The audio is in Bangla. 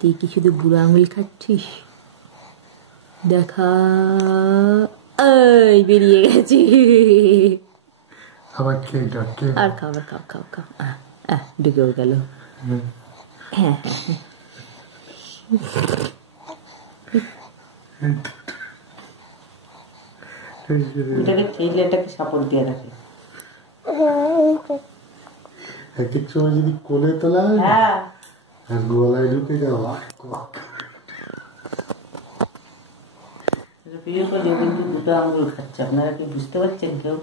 তুই কি শুধু বুড়ো আঙুল খাচ্ছিস? দেখা বেরিয়ে গেছি। আবার খেয়ে আর খাবার খাও খাও খাও, ঢুকেও গেল। হ্যাঁ হ্যাঁ এটাকে সাপোর্ট দিয়ে রাখে। এক এক সময় যদি কোলে তোলা হয় আর গলায় ঢুকে যাওয়া, কিন্তু দুটো আঙুল খাচ্ছে। আপনারা কি বুঝতে পারছেন কেউ?